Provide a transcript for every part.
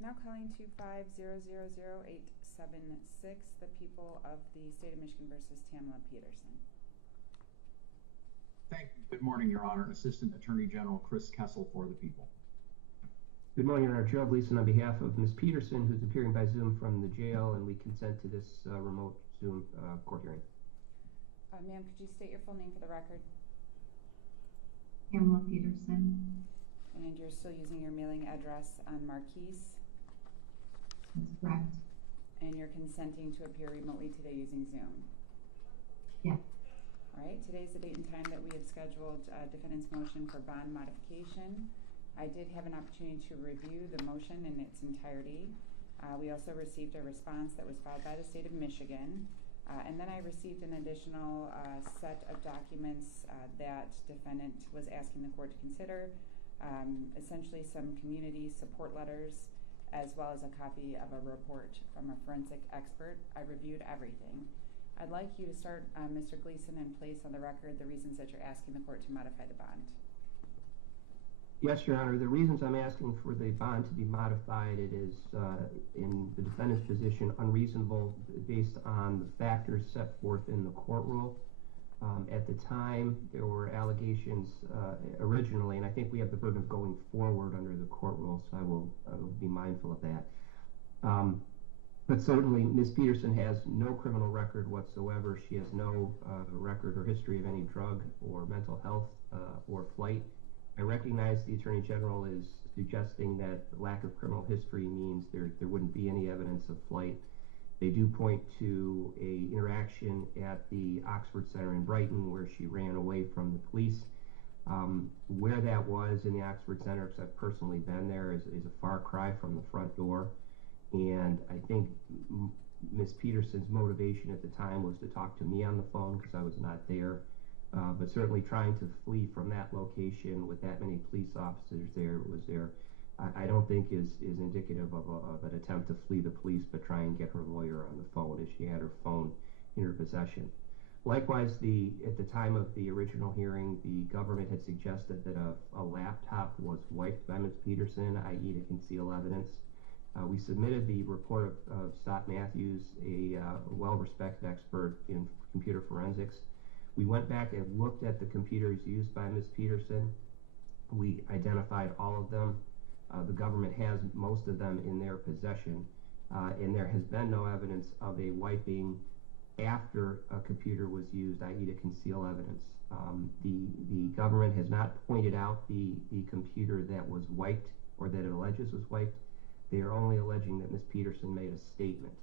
Now calling 2500876, the people of the state of Michigan versus Tamla Peterson. Thank you. Good morning, Your Honor. Assistant Attorney General Chris Kessel for the people. Good morning, Your Honor. Gerald Gleason on behalf of Ms. Peterson, who's appearing by Zoom from the jail, and we consent to this remote Zoom court hearing. Ma'am, could you state your full name for the record? Pamela Peterson. And you're still using your mailing address on Marquise? That's correct. And you're consenting to appear remotely today using Zoom? Yes. All right, today's the date and time that we have scheduled defendant's motion for bond modification. I did have an opportunity to review the motion in its entirety. We also received a response that was filed by the state of Michigan. And then I received an additional set of documents that defendant was asking the court to consider, essentially some community support letters, as well as a copy of a report from a forensic expert. I reviewed everything. I'd like you to start, Mr. Gleason, and place on the record the reasons that you're asking the court to modify the bond. Yes, Your Honor. The reasons I'm asking for the bond to be modified, it is, in the defendant's position, unreasonable based on the factors set forth in the court rule. At the time, there were allegations originally, and I think we have the burden of going forward under the court rule, so I will be mindful of that. But certainly, Ms. Peterson has no criminal record whatsoever. She has no record or history of any drug or mental health or flight. I recognize the Attorney General is suggesting that the lack of criminal history means there wouldn't be any evidence of flight. They do point to a interaction at the Oxford Center in Brighton where she ran away from the police. Where that was in the Oxford Center, because I've personally been there, is a far cry from the front door. And I think Ms. Peterson's motivation at the time was to talk to me on the phone because I was not there. But certainly trying to flee from that location with that many police officers there, I don't think is indicative of an attempt to flee the police, but try and get her lawyer on the phone as she had her phone in her possession. Likewise, at the time of the original hearing, the government had suggested that a laptop was wiped by Ms. Peterson, i.e. to conceal evidence. We submitted the report of Scott Matthews, a well-respected expert in computer forensics. We went back and looked at the computers used by Ms. Peterson. We identified all of them. The government has most of them in their possession, and there has been no evidence of a wiping after a computer was used, i.e. to conceal evidence. The government has not pointed out the computer that was wiped or that it alleges was wiped. They are only alleging that Ms. Peterson made a statement.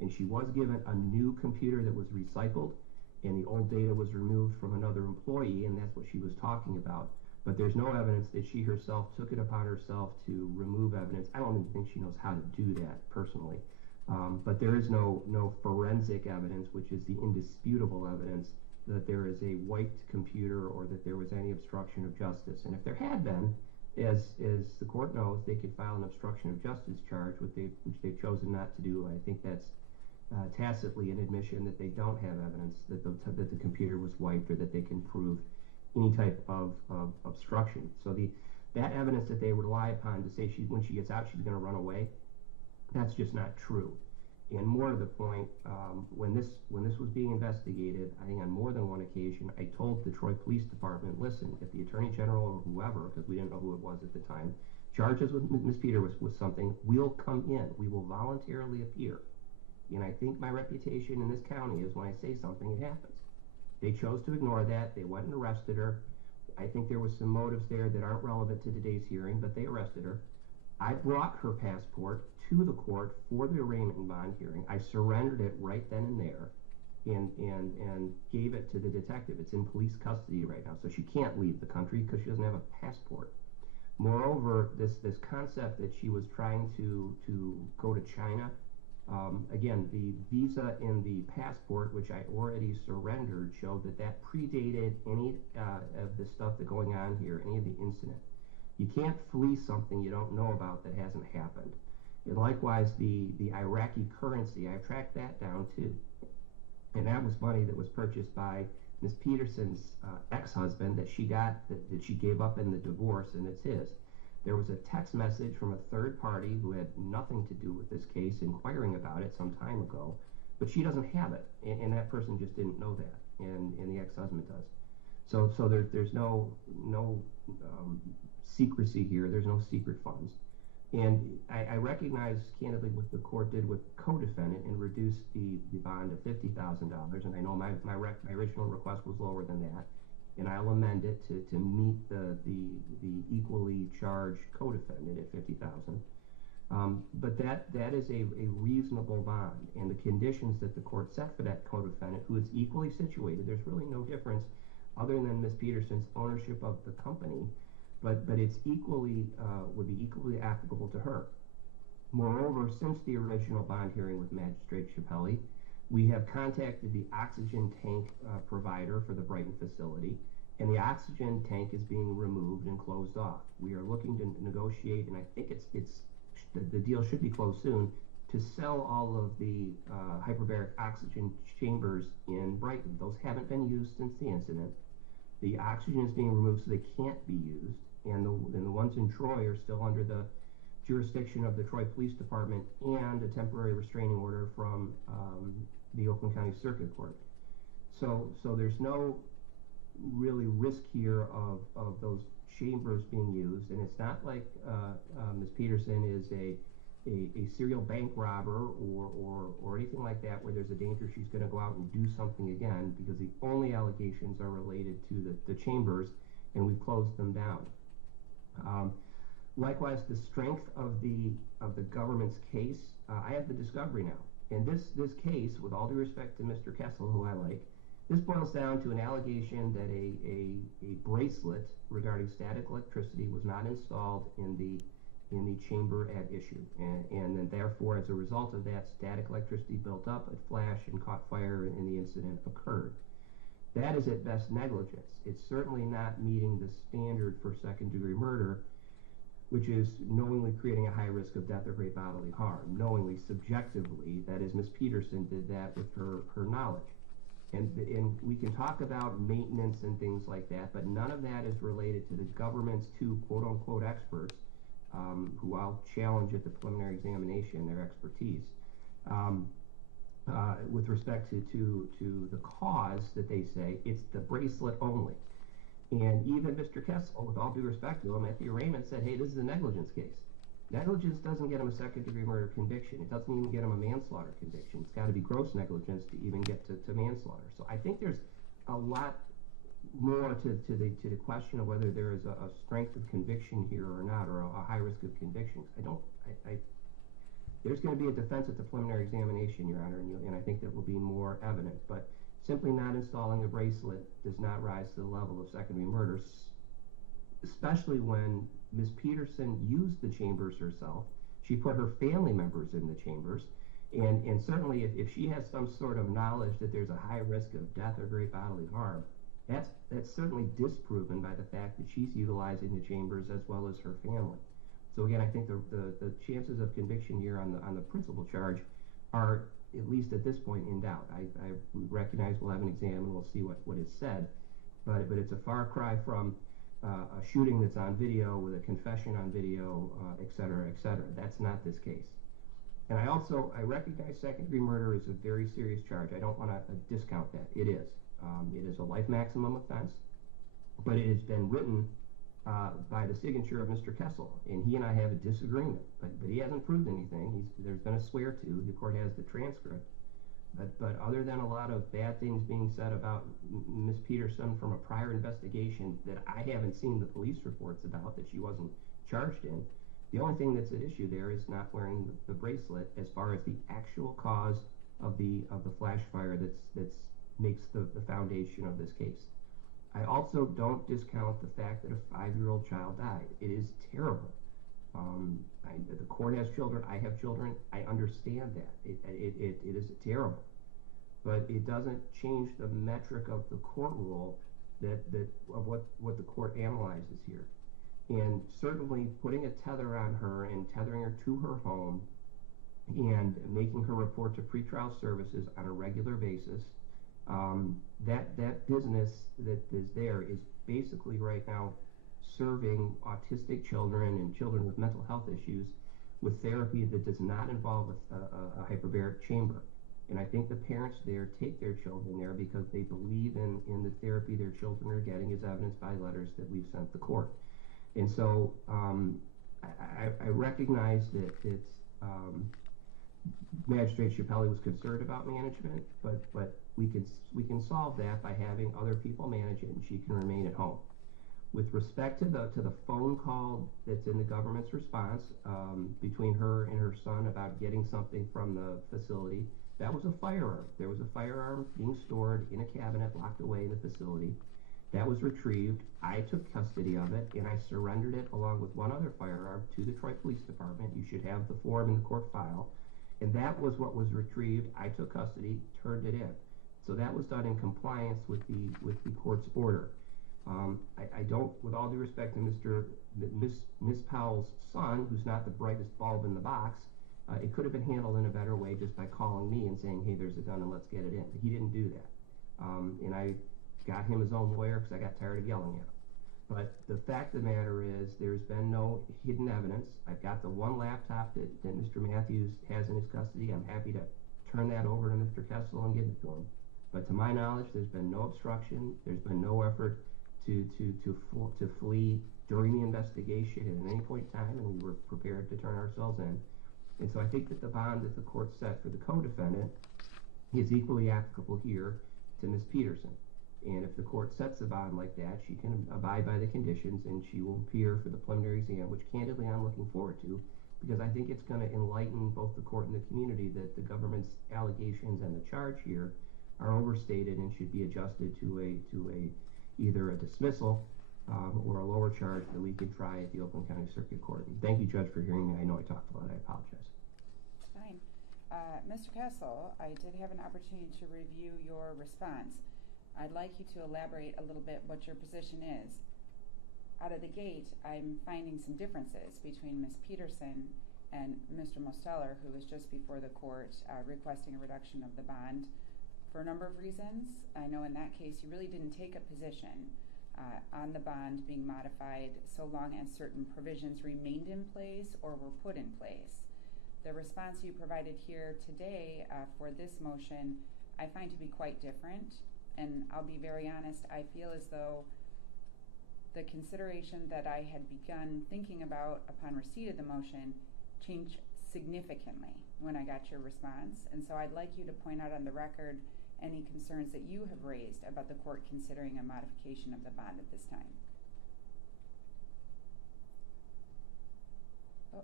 And she was given a new computer that was recycled, and the old data was removed from another employee, and that's what she was talking about. But there's no evidence that she herself took it upon herself to remove evidence. I don't even think she knows how to do that personally. But there is no forensic evidence, which is the indisputable evidence that there is a wiped computer or that there was any obstruction of justice. And if there had been, as the court knows, they could file an obstruction of justice charge, which they've chosen not to do. I think that's tacitly an admission that they don't have evidence that the computer was wiped or that they can prove any type of obstruction. So that evidence that they rely upon to say when she gets out she's going to run away, that's just not true. And more to the point, when this was being investigated, I think on more than one occasion, I told the Troy Police Department, listen, if the Attorney General or whoever, because we didn't know who it was at the time, charges with Ms. Peter with something, we'll come in. We will voluntarily appear. And I think my reputation in this county is when I say something, it happens. They chose to ignore that. They went and arrested her. I think there was some motives there that aren't relevant to today's hearing, but they arrested her. I brought her passport to the court for the arraignment and bond hearing. I surrendered it right then and there and gave it to the detective. It's in police custody right now, so she can't leave the country because she doesn't have a passport. Moreover, this concept that she was trying to go to China, again, the visa and the passport, which I already surrendered, showed that predated any of the stuff that's going on here, any of the incident. You can't flee something you don't know about that hasn't happened. And likewise, the Iraqi currency, I tracked that down too. And that was money that was purchased by Ms. Peterson's ex-husband that she gave up in the divorce, and it's his. There was a text message from a third party who had nothing to do with this case inquiring about it some time ago, but she doesn't have it, and that person just didn't know that, and the ex-husband does. So there's no secrecy here. There's no secret funds. And I recognize candidly what the court did with co-defendant and reduced the bond to $50,000. And I know my original request was lower than that, and I'll amend it to meet the equally charged co-defendant at $50,000. But that is a reasonable bond, and the conditions that the court set for that co-defendant, who is equally situated, there's really no difference other than Ms. Peterson's ownership of the company. But it's equally would be equally applicable to her. Moreover, since the original bond hearing with Magistrate Chappelli, we have contacted the oxygen tank provider for the Brighton facility, and the oxygen tank is being removed and closed off. We are looking to negotiate, and I think the deal should be closed soon, to sell all of the hyperbaric oxygen chambers in Brighton. Those haven't been used since the incident. The oxygen is being removed so they can't be used. And the ones in Troy are still under the jurisdiction of the Troy Police Department and a temporary restraining order from the Oakland County Circuit Court. So there's no really risk here of those chambers being used, and it's not like Ms. Peterson is a serial bank robber or anything like that, where there's a danger she's going to go out and do something again, because the only allegations are related to the chambers, and we've closed them down. Likewise, the strength of the government's case, I have the discovery now. And this case, with all due respect to Mr. Kessel, who I like, this boils down to an allegation that a bracelet regarding static electricity was not installed in the chamber at issue. And then therefore, as a result of that, static electricity built up, it flashed and caught fire, and the incident occurred. That is at best negligence. It's certainly not meeting the standard for second-degree murder, which is knowingly creating a high risk of death or great bodily harm. Knowingly, subjectively, that is, Ms. Peterson did that with her knowledge. And we can talk about maintenance and things like that, but none of that is related to the government's two quote-unquote experts, who I'll challenge at the preliminary examination, their expertise, with respect to the cause that they say. It's the bracelet only. And even Mr. Kessel, with all due respect to him, at the arraignment said, hey, this is a negligence case. Negligence doesn't get him a second-degree murder conviction. It doesn't even get him a manslaughter conviction. It's got to be gross negligence to even get to manslaughter. So I think there's a lot more to the question of whether there is a strength of conviction here or not, or a high risk of conviction. There's going to be a defense at the preliminary examination, Your Honor, and I think that will be more evident. But simply not installing a bracelet does not rise to the level of second-degree murder, especially when Ms. Peterson used the chambers herself. She put her family members in the chambers, and certainly if she has some sort of knowledge that there's a high risk of death or great bodily harm, that's certainly disproven by the fact that she's utilizing the chambers as well as her family. So again, I think the chances of conviction here on the principal charge are, at least at this point, in doubt. I recognize we'll have an exam and we'll see what is said, but it's a far cry from a shooting that's on video with a confession on video, et cetera, et cetera. That's not this case. And I recognize second-degree murder is a very serious charge. I don't want to discount that. It is. It is a life maximum offense, but it has been written by the signature of Mr. Kessel, and he and I have a disagreement, but he hasn't proved anything. There's been a swear-to. The court has the transcript. But other than a lot of bad things being said about Ms. Peterson from a prior investigation that I haven't seen the police reports about, that she wasn't charged in, the only thing that's at issue there is not wearing the bracelet as far as the actual cause of the flash fire that's makes the foundation of this case. I also don't discount the fact that a 5-year-old child died. It is terrible. The court has children. I have children. I understand that. It is terrible. But it doesn't change the metric of the court rule of what the court analyzes here. And certainly putting a tether on her and tethering her to her home and making her report to pretrial services on a regular basis, that business that is there is basically right now serving autistic children and children with mental health issues with therapy that does not involve a hyperbaric chamber. And I think the parents there take their children there because they believe in the therapy their children are getting, as evidenced by letters that we've sent the court. And so I recognize that it's Magistrate Chappelli was concerned about management, but we can solve that by having other people manage it, and she can remain at home. With respect to the phone call that's in the government's response between her and her son about getting something from the facility, that was a firearm. There was a firearm being stored in a cabinet locked away in the facility. That was retrieved. I took custody of it, and I surrendered it along with one other firearm to the Troy Police Department. You should have the form in the court file. And that was what was retrieved. I took custody, turned it in. So that was done in compliance with the court's order. I don't, with all due respect to Miss Powell's son, who's not the brightest bulb in the box, it could have been handled in a better way just by calling me and saying, hey, there's a gun and let's get it in. But he didn't do that. And I got him his own lawyer because I got tired of yelling at him. But the fact of the matter is there's been no hidden evidence. I've got the one laptop that Mr. Matthews has in his custody. I'm happy to turn that over to Mr. Kessel and give it to him. But to my knowledge, there's been no obstruction. There's been no effort to flee during the investigation at any point in time, and we were prepared to turn ourselves in. And so I think that the bond that the court set for the co-defendant is equally applicable here to Ms. Peterson. And if the court sets a bond like that, she can abide by the conditions and she will appear for the preliminary exam, which candidly I'm looking forward to, because I think it's going to enlighten both the court and the community that the government's allegations and the charge here are overstated and should be adjusted to either a dismissal or a lower charge that we can try at the Oakland County Circuit Court. And thank you, Judge, for hearing me. I know I talked a lot. I apologize. Fine. Mr. Kessel, I did have an opportunity to review your response. I'd like you to elaborate a little bit what your position is. Out of the gate, I'm finding some differences between Ms. Peterson and Mr. Mosteller, who was just before the court requesting a reduction of the bond for a number of reasons. I know in that case you really didn't take a position on the bond being modified so long as certain provisions remained in place or were put in place. The response you provided here today for this motion I find to be quite different. And I'll be very honest, I feel as though the consideration that I had begun thinking about upon receipt of the motion changed significantly when I got your response. And so I'd like you to point out on the record any concerns that you have raised about the court considering a modification of the bond at this time.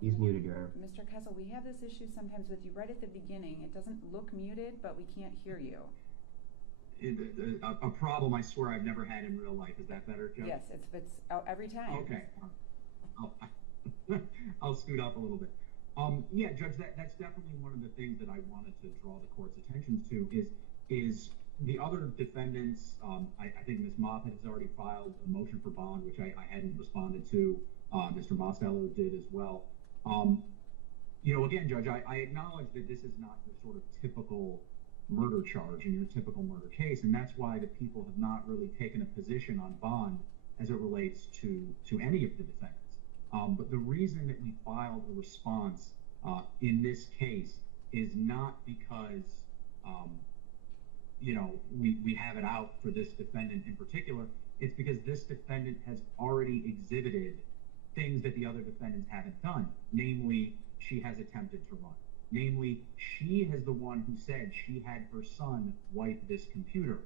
He's muted, Your Honor. Mr. Kessel, we have this issue sometimes with you right at the beginning. It doesn't look muted, but we can't hear you. A problem I swear I've never had in real life. Is that better, Judge? Yes, it's every time. Okay. I'll scoot up a little bit. Yeah, Judge, that's definitely one of the things that I wanted to draw the court's attention to is the other defendants. I think Ms. Moffitt has already filed a motion for bond, which I hadn't responded to. Mr. Mosteller did as well. Again, Judge, I acknowledge that this is not the sort of typical murder charge in your typical murder case, and that's why the people have not really taken a position on bond as it relates to any of the defendants. But the reason that we filed a response in this case is not because we have it out for this defendant in particular. It's because this defendant has already exhibited things that the other defendants haven't done. Namely, she has attempted to run. Namely, she is the one who said she had her son wipe this computer.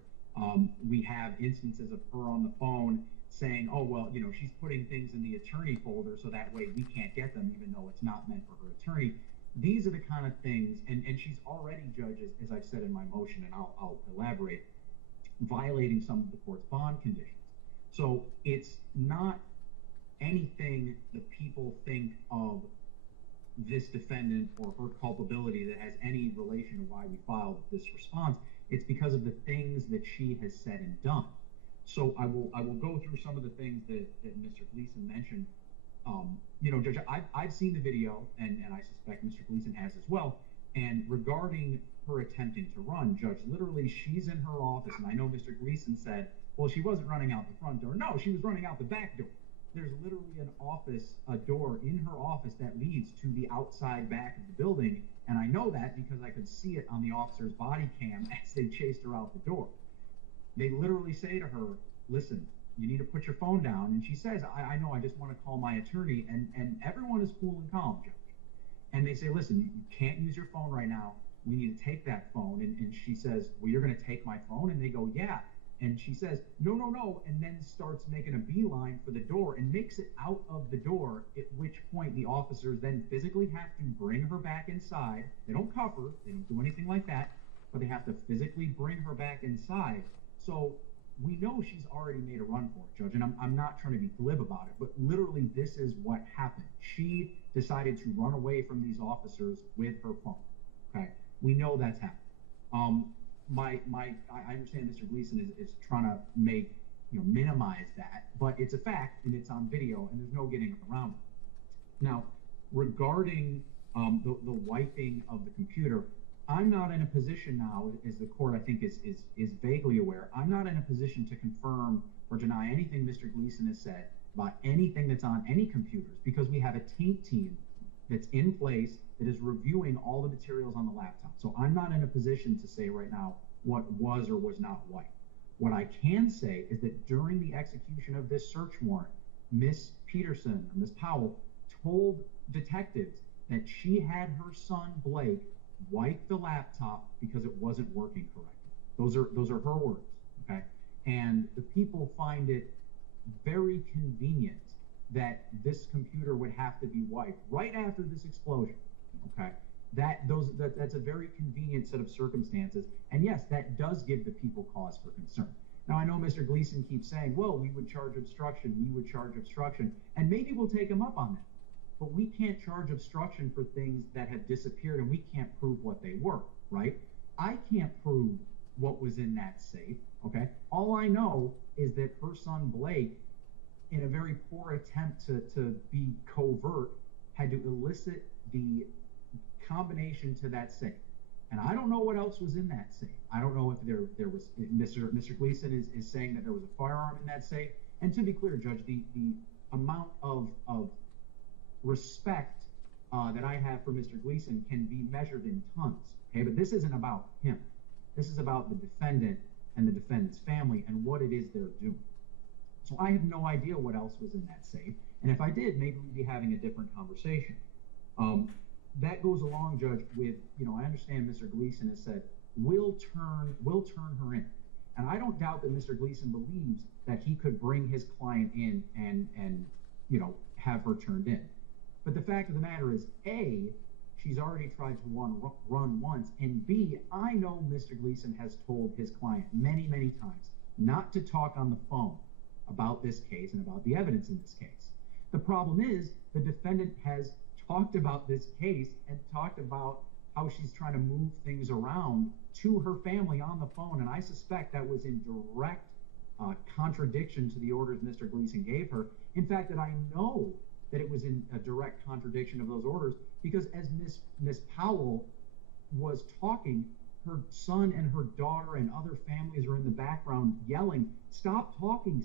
We have instances of her on the phone saying, oh, well, she's putting things in the attorney folder so that way we can't get them even though it's not meant for her attorney. These are the kind of things, and she's already, judges, as I've said in my motion, and I'll elaborate, violating some of the court's bond conditions. So it's not anything that people think of this defendant or her culpability that has any relation to why we filed this response. It's because of the things that she has said and done. So I will go through some of the things that Mr. Gleason mentioned. Judge, I've seen the video, and I suspect Mr. Gleason has as well. And regarding her attempting to run, Judge, literally she's in her office, and I know Mr. Gleason said, well, she wasn't running out the front door. No, she was running out the back door. there's literally an office, a door in her office that leads to the outside back of the building. And I know that because I could see it on the officer's body cam as they chased her out the door. They literally say to her, listen, you need to put your phone down. And she says, I know, I just want to call my attorney. And everyone is cool and calm, Judge. And they say, listen, you can't use your phone right now. We need to take that phone. And she says, well, you're going to take my phone? And they go, yeah. And she says, no, no, no, and then starts making a beeline for the door and makes it out of the door, at which point the officers then physically have to bring her back inside. They don't cuff her, they don't do anything like that, but they have to physically bring her back inside. So we know she's already made a run for it, Judge, and I'm not trying to be glib about it, but literally this is what happened. She decided to run away from these officers with her phone, okay? We know that's happened. I understand Mr. Gleason is trying to make, minimize that, but it's a fact and it's on video and there's no getting around it. Now, regarding the wiping of the computer, I'm not in a position now, as the court I think is vaguely aware, I'm not in a position to confirm or deny anything Mr. Gleason has said about anything that's on any computers, because we have a taint team that's in place that is reviewing all the materials on the laptop. So I'm not in a position to say right now what was or was not wiped. What I can say is that during the execution of this search warrant, Miss Peterson, or Miss Powell, told detectives that she had her son Blake wipe the laptop because it wasn't working correctly. Those are her words, okay? And the people find it very convenient that this computer would have to be wiped right after this explosion, okay? That's a very convenient set of circumstances, and yes, that does give the people cause for concern. Now, I know Mr. Gleason keeps saying, well, we would charge obstruction, and maybe we'll take him up on that, but we can't charge obstruction for things that have disappeared, and we can't prove what they were, right? I can't prove what was in that safe, okay? All I know is that her son Blake, in a very poor attempt to be covert, had to elicit the combination to that safe. And I don't know what else was in that safe. I don't know if there was, Mr. Gleason is saying that there was a firearm in that safe. And to be clear, Judge, the amount of respect that I have for Mr. Gleason can be measured in tons, okay? But this isn't about him. This is about the defendant and the defendant's family and what it is they're doing. So I have no idea what else was in that safe. And if I did, maybe we'd be having a different conversation. That goes along, Judge, with, I understand Mr. Gleason has said, we'll turn her in. And I don't doubt that Mr. Gleason believes that he could bring his client in and have her turned in. But the fact of the matter is, A, she's already tried to run once, and B, I know Mr. Gleason has told his client many, many times not to talk on the phone about this case and about the evidence in this case. The problem is the defendant has talked about this case and talked about how she's trying to move things around to her family on the phone, and I suspect that was in direct contradiction to the orders Mr. Gleason gave her. In fact, that I know that it was in a direct contradiction of those orders, because as Miss Powell was talking, her son and her daughter and other families are in the background yelling, stop talking,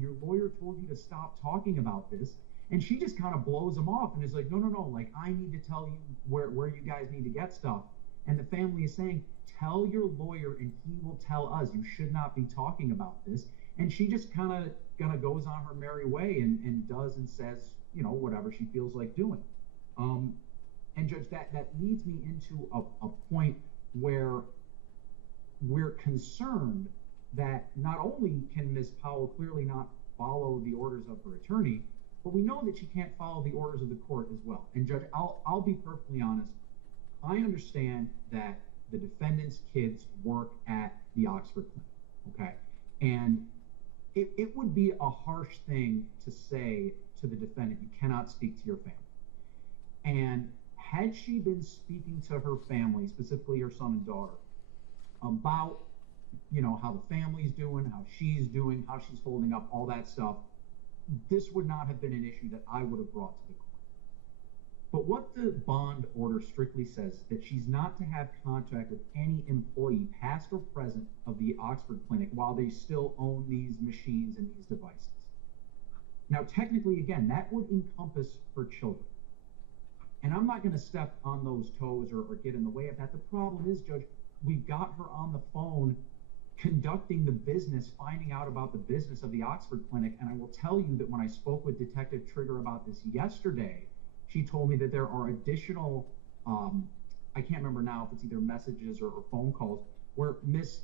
your lawyer told you to stop talking about this. And she just kind of blows them off and is like, no, like, I need to tell you where you guys need to get stuff. And the family is saying, tell your lawyer and he will tell us. You should not be talking about this. And she just kind of goes on her merry way and does and says, whatever she feels like doing. And Judge, that leads me into a point where we're concerned that not only can Ms. Powell clearly not follow the orders of her attorney, but we know that she can't follow the orders of the court as well. And Judge, I'll be perfectly honest. I understand that the defendant's kids work at the Oxford Clinic, okay? And it would be a harsh thing to say to the defendant, you cannot speak to your family. And had she been speaking to her family, specifically her son and daughter, about, how the family's doing, how she's doing, how she's holding up, all that stuff, this would not have been an issue that I would have brought to the court. But what the bond order strictly says is that she's not to have contact with any employee, past or present, of the Oxford Clinic while they still own these machines and these devices. Now, technically, again, that would encompass her children. And I'm not going to step on those toes or get in the way of that. The problem is, Judge, we got her on the phone conducting the business, finding out about the business of the Oxford Clinic. And I will tell you that when I spoke with Detective Trigger about this yesterday, she told me that there are additional, I can't remember now if it's either messages or phone calls, where Miss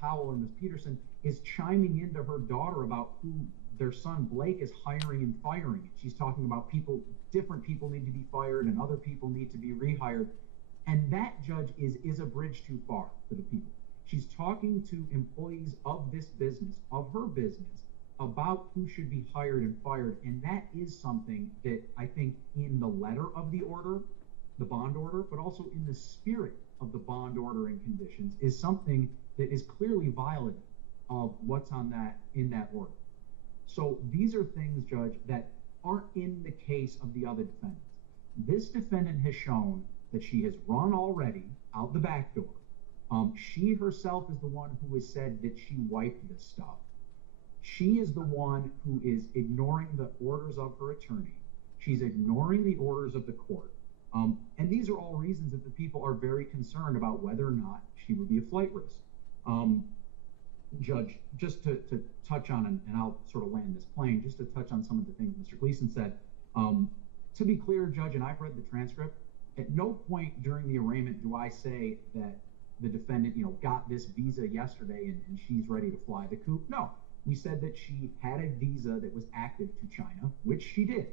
Powell or Miss Peterson is chiming into her daughter about who their son Blake is hiring and firing. She's talking about different people need to be fired and other people need to be rehired. And that, Judge, is a bridge too far for the people. She's talking to employees of this business, of her business, about who should be hired and fired. And that is something that I think in the letter of the order, the bond order, but also in the spirit of the bond order and conditions, is something that is clearly violative of what's in that order. So these are things, Judge, that aren't in the case of the other defendants. This defendant has shown that she has run already out the back door. She herself is the one who has said that she wiped this stuff. She is the one who is ignoring the orders of her attorney. She's ignoring the orders of the court. And these are all reasons that the people are very concerned about whether or not she would be a flight risk. Judge, just to touch on, and I'll sort of land this plane, just to touch on some of the things Mr. Gleason said. To be clear, Judge, and I've read the transcript, at no point during the arraignment do I say that the defendant, got this visa yesterday and she's ready to fly the coop. No, we said that she had a visa that was active to China, which she did,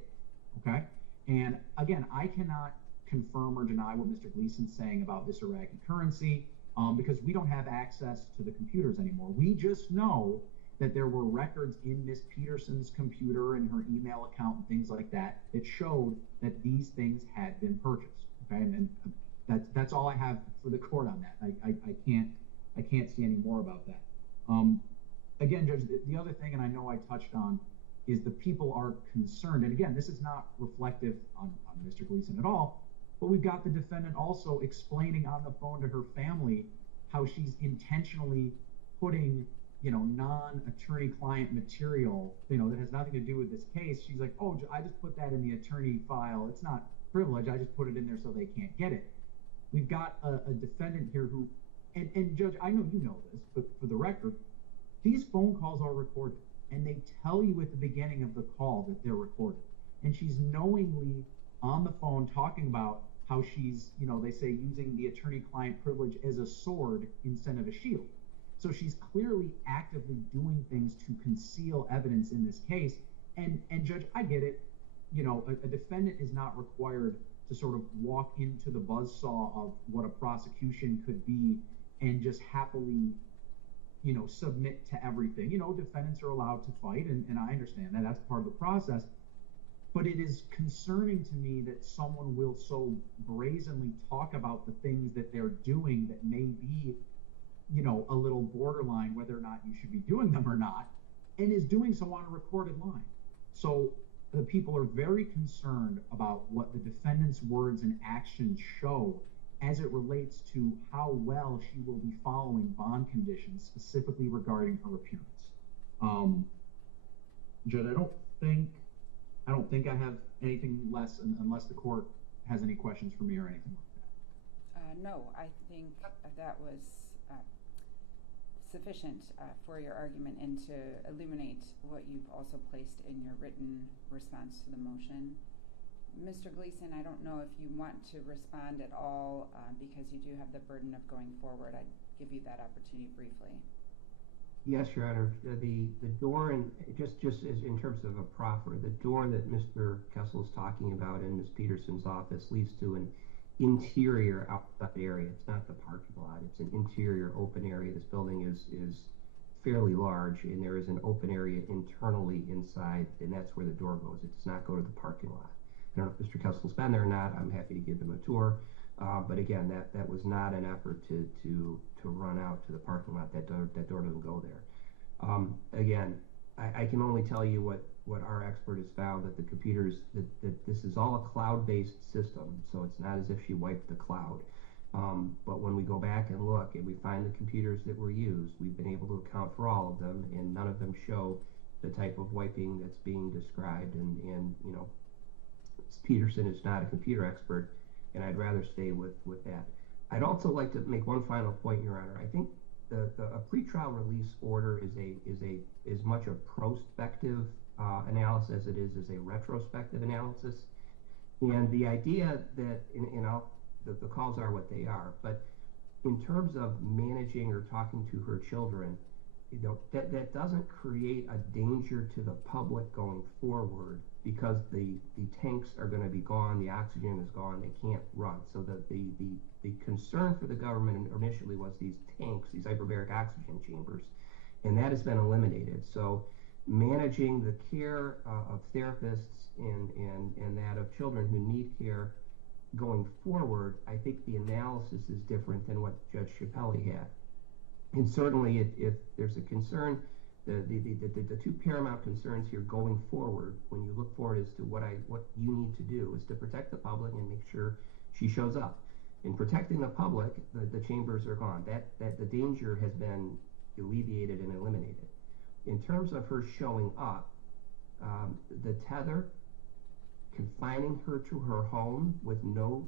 okay? And again, I cannot confirm or deny what Mr. Gleason's saying about this Iraqi currency, because we don't have access to the computers anymore. We just know that there were records in Miss Peterson's computer and her email account and things like that that showed that these things had been purchased, okay? And that's all I have for the court on that. I can't see any more about that. Again, Judge, the other thing, and I know I touched on, is the people are concerned. And again, this is not reflective on Mr. Gleason at all, but we've got the defendant also explaining on the phone to her family how she's intentionally putting, non-attorney client material, that has nothing to do with this case. She's like, oh, I just put that in the attorney file. It's not privilege. I just put it in there so they can't get it. We've got a defendant here who, and Judge, I know you know this, but for the record, these phone calls are recorded, and they tell you at the beginning of the call that they're recorded. And she's knowingly on the phone talking about how she's, they say using the attorney-client privilege as a sword instead of a shield. So she's clearly actively doing things to conceal evidence in this case. And Judge, I get it. A defendant is not required to sort of walk into the buzzsaw of what a prosecution could be and just happily, submit to everything. Defendants are allowed to fight, and I understand that. That's part of the process. But it is concerning to me that someone will so brazenly talk about the things that they're doing that may be, a little borderline whether or not you should be doing them or not, and is doing so on a recorded line. So the people are very concerned about what the defendant's words and actions show as it relates to how well she will be following bond conditions, specifically regarding her appearance. Judge, I don't think I have anything less unless the court has any questions for me or anything like that. No, I think that was sufficient for your argument and to illuminate what you've also placed in your written response to the motion. Mr. Gleason, I don't know if you want to respond at all because you do have the burden of going forward. I'd give you that opportunity briefly. Yes, Your Honor. The door, and just as in terms of a proffer, the door that Mr. Kessel is talking about in Ms. Peterson's office leads to an interior outside area. It's not the parking lot. It's an interior open area. This building is fairly large, and there is an open area internally inside, and that's where the door goes. It does not go to the parking lot. I don't know if Mr. Kessel's been there or not. I'm happy to give him a tour. But again, that was not an effort to run out to the parking lot. That door doesn't go there. Again, I can only tell you what our expert has found, that the computers, that this is all a cloud-based system, so it's not as if she wiped the cloud. But when we go back and look and we find the computers that were used, we've been able to account for all of them, and none of them show the type of wiping that's being described, and Peterson is not a computer expert, and I'd rather stay with that. I'd also like to make one final point, Your Honor. I think a pretrial release order is much a prospective analysis as it is a retrospective analysis. And the idea that, the calls are what they are, but in terms of managing or talking to her children, that doesn't create a danger to the public going forward, because the tanks are going to be gone, the oxygen is gone, they can't run. So the concern for the government initially was these tanks, these hyperbaric oxygen chambers, and that has been eliminated. So managing the care of therapists and that of children who need care going forward, I think the analysis is different than what Judge Chappelli had. And certainly if there's a concern, the two paramount concerns here going forward, when you look forward, as to what you need to do, is to protect the public and make sure she shows up. In protecting the public, the chambers are gone. That the danger has been alleviated and eliminated. In terms of her showing up, the tether, confining her to her home with no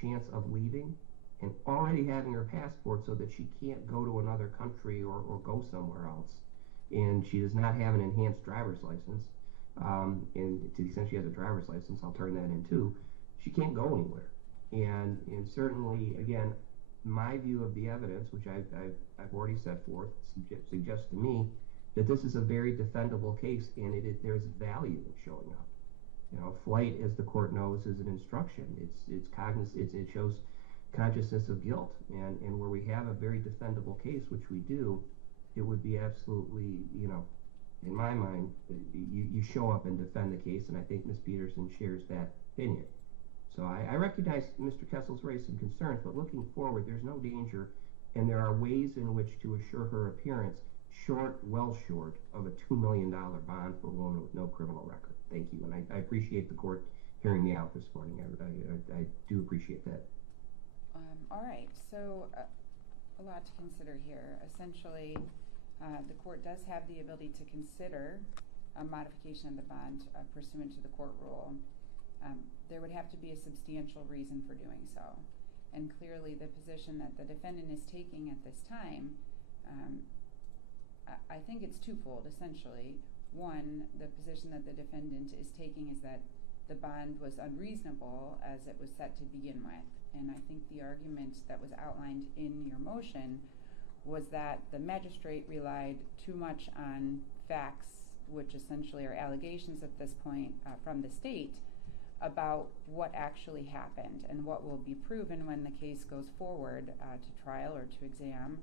chance of leaving, and already having her passport so that she can't go to another country or go somewhere else, and she does not have an enhanced driver's license, and to the extent she has a driver's license, I'll turn that in too, she can't go anywhere. And certainly, again, my view of the evidence, which I've already set forth, suggests to me that this is a very defendable case, and there's value in showing up. Flight, as the court knows, is an instruction. It shows consciousness of guilt, and where we have a very defendable case, which we do, it would be absolutely, in my mind, you show up and defend the case, and I think Ms. Peterson shares that opinion. So I recognize Mr. Kessel's raised some concerns, but looking forward, there's no danger, and there are ways in which to assure her appearance, well short of a $2 million bond for a woman with no criminal record. Thank you, and I appreciate the court hearing me out this morning. I do appreciate that. All right, so a lot to consider here. Essentially, the court does have the ability to consider a modification of the bond pursuant to the court rule. There would have to be a substantial reason for doing so. And clearly the position that the defendant is taking at this time, I think it's twofold, essentially. One, the position that the defendant is taking is that the bond was unreasonable as it was set to begin with. And I think the argument that was outlined in your motion was that the magistrate relied too much on facts, which essentially are allegations at this point from the state, about what actually happened and what will be proven when the case goes forward to trial or to exam,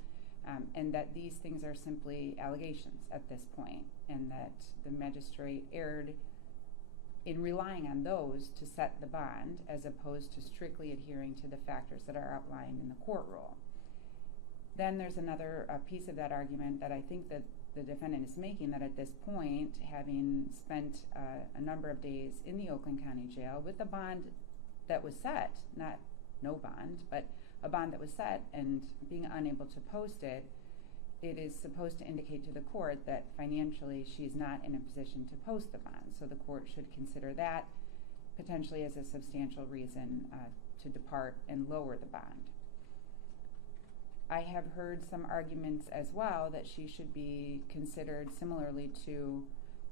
and that these things are simply allegations at this point, and that the magistrate erred in relying on those to set the bond as opposed to strictly adhering to the factors that are outlined in the court rule. Then there's another piece of that argument that I think that the defendant is making, that at this point, having spent a number of days in the Oakland County Jail with a bond that was set, not no bond, but a bond that was set, and being unable to post it, it is supposed to indicate to the court that financially she's not in a position to post the bond. So the court should consider that potentially as a substantial reason to depart and lower the bond. I have heard some arguments as well that she should be considered similarly to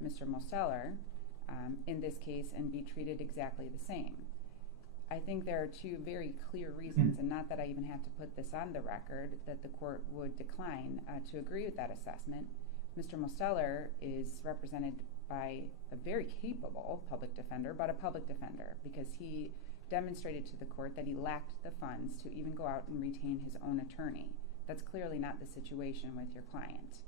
Mr. Mosteller in this case and be treated exactly the same. I think there are two very clear reasons, and not that I even have to put this on the record, that the court would decline to agree with that assessment. Mr. Mosteller is represented by a very capable public defender, but a public defender, because he demonstrated to the court that he lacked the funds to even go out and retain his own attorney. That's clearly not the situation with your client.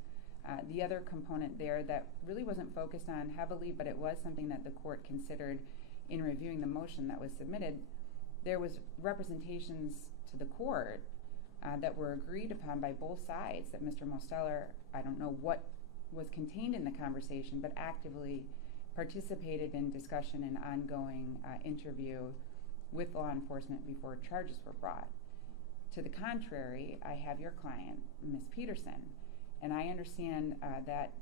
The other component there that really wasn't focused on heavily, but it was something that the court considered in reviewing the motion that was submitted, there was representations to the court that were agreed upon by both sides that Mr. Mosteller, I don't know what was contained in the conversation, but actively participated in discussion and ongoing interview with law enforcement before charges were brought. To the contrary, I have your client, Ms. Peterson, and I understand that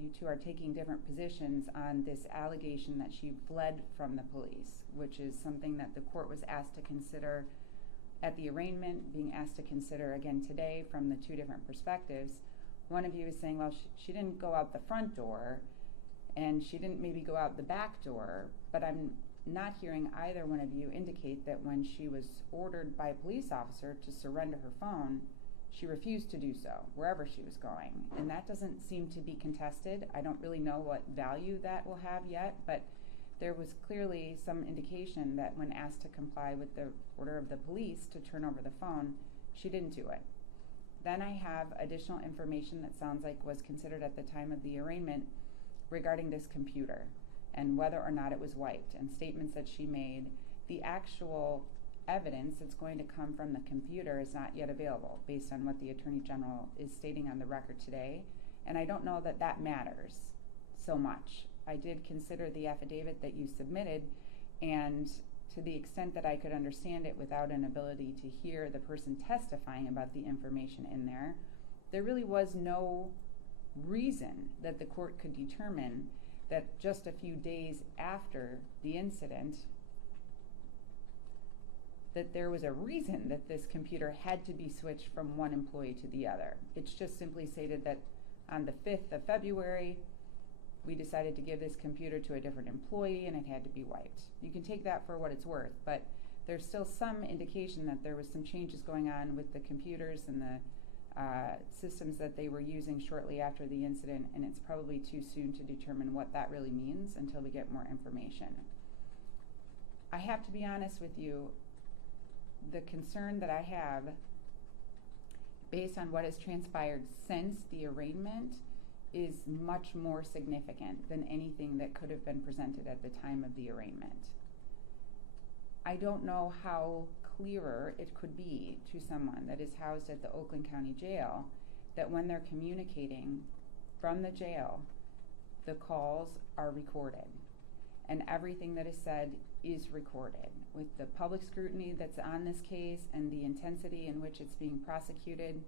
you two are taking different positions on this allegation that she fled from the police, which is something that the court was asked to consider at the arraignment, being asked to consider again today from the two different perspectives. One of you is saying, well, she didn't go out the front door, and she didn't maybe go out the back door, but I'm not hearing either one of you indicate that when she was ordered by a police officer to surrender her phone, she refused to do so, wherever she was going. And that doesn't seem to be contested. I don't really know what value that will have yet, but there was clearly some indication that when asked to comply with the order of the police to turn over the phone, she didn't do it. Then I have additional information that sounds like was considered at the time of the arraignment regarding this computer and whether or not it was wiped, and statements that she made. The actual evidence that's going to come from the computer is not yet available based on what the Attorney General is stating on the record today, and I don't know that that matters so much. I did consider the affidavit that you submitted, and to the extent that I could understand it without an ability to hear the person testifying about the information in there, there really was no reason that the court could determine that just a few days after the incident that there was a reason that this computer had to be switched from one employee to the other. It's just simply stated that on the 5th of February, we decided to give this computer to a different employee and it had to be wiped. You can take that for what it's worth, but there's still some indication that there was some changes going on with the computers and the systems that they were using shortly after the incident, and it's probably too soon to determine what that really means until we get more information. I have to be honest with you, the concern that I have, based on what has transpired since the arraignment, is much more significant than anything that could have been presented at the time of the arraignment. I don't know how clearer it could be to someone that is housed at the Oakland County Jail that when they're communicating from the jail, the calls are recorded and everything that is said is recorded. With the public scrutiny that's on this case and the intensity in which it's being prosecuted,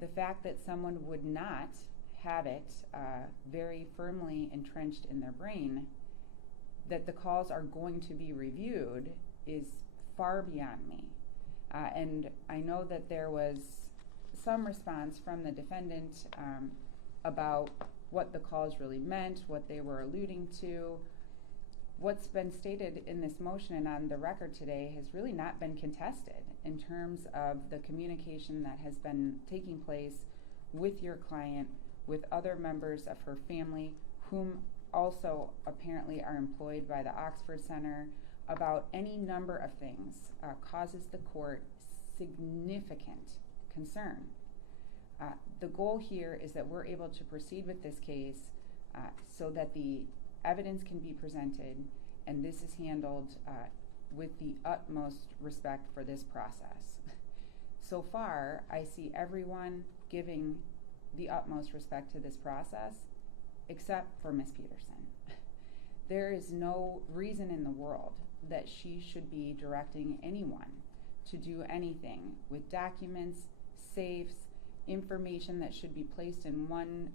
the fact that someone would not have it very firmly entrenched in their brain that the calls are going to be reviewed is far beyond me. And I know that there was some response from the defendant about what the calls really meant, what they were alluding to. What's been stated in this motion and on the record today has really not been contested in terms of the communication that has been taking place with your client, with other members of her family, whom also apparently are employed by the Oxford Center, about any number of things causes the court significant concern. The goal here is that we're able to proceed with this case so that the evidence can be presented, and this is handled with the utmost respect for this process. So far, I see everyone giving the utmost respect to this process, except for Ms. Peterson. There is no reason in the world that she should be directing anyone to do anything with documents, safes, information that should be placed in one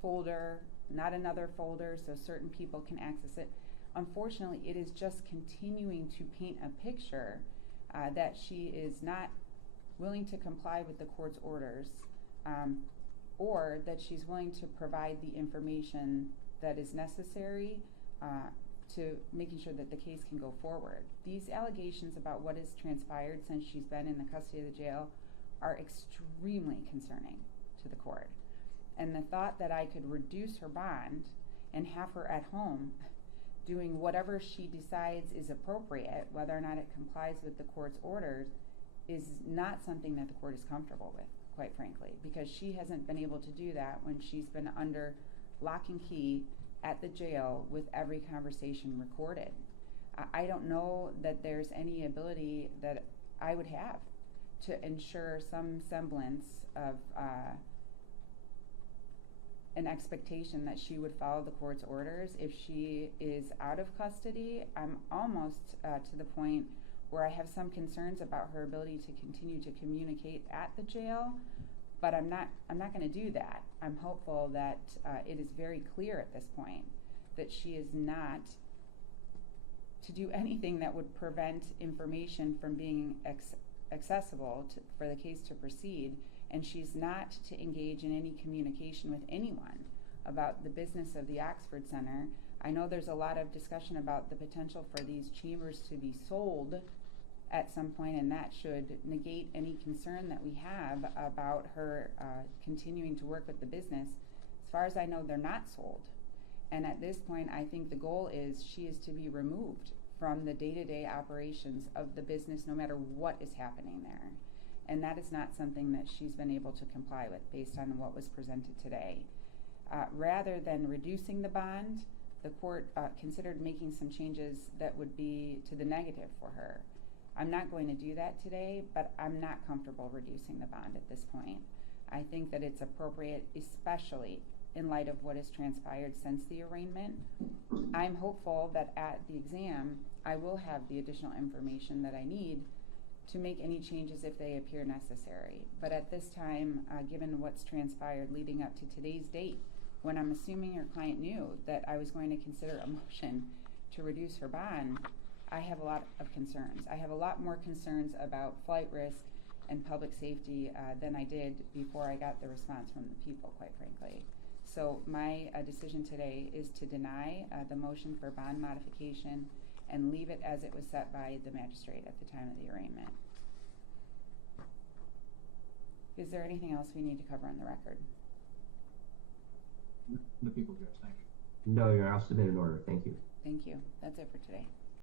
folder, not another folder, so certain people can access it. Unfortunately, it is just continuing to paint a picture that she is not willing to comply with the court's orders, or that she's willing to provide the information that is necessary to making sure that the case can go forward. These allegations about what has transpired since she's been in the custody of the jail are extremely concerning to the court. And the thought that I could reduce her bond and have her at home doing whatever she decides is appropriate, whether or not it complies with the court's orders, is not something that the court is comfortable with, quite frankly, because she hasn't been able to do that when she's been under lock and key at the jail with every conversation recorded. I don't know that there's any ability that I would have to ensure some semblance of an expectation that she would follow the court's orders. If she is out of custody, I'm almost to the point where I have some concerns about her ability to continue to communicate at the jail, But I'm not going to do that. I'm hopeful that it is very clear at this point that she is not to do anything that would prevent information from being accessible for the case to proceed, and she's not to engage in any communication with anyone about the business of the Oxford Center. I know there's a lot of discussion about the potential for these chambers to be sold at some point, and that should negate any concern that we have about her continuing to work with the business. As far as I know, they're not sold. And at this point, I think the goal is she is to be removed from the day-to-day operations of the business, no matter what is happening there. And that is not something that she's been able to comply with based on what was presented today. Rather than reducing the bond, the court considered making some changes that would be to the negative for her. I'm not going to do that today, but I'm not comfortable reducing the bond at this point. I think that it's appropriate, especially in light of what has transpired since the arraignment. I'm hopeful that at the exam, I will have the additional information that I need to make any changes if they appear necessary. But at this time, given what's transpired leading up to today's date, when I'm assuming your client knew that I was going to consider a motion to reduce her bond, I have a lot of concerns. I have a lot more concerns about flight risk and public safety than I did before I got the response from the people, quite frankly. So my decision today is to deny the motion for bond modification and leave it as it was set by the magistrate at the time of the arraignment. Is there anything else we need to cover on the record? The people judge, thank you. No, Your Honor, I'll submit an order. Thank you. Thank you. That's it for today.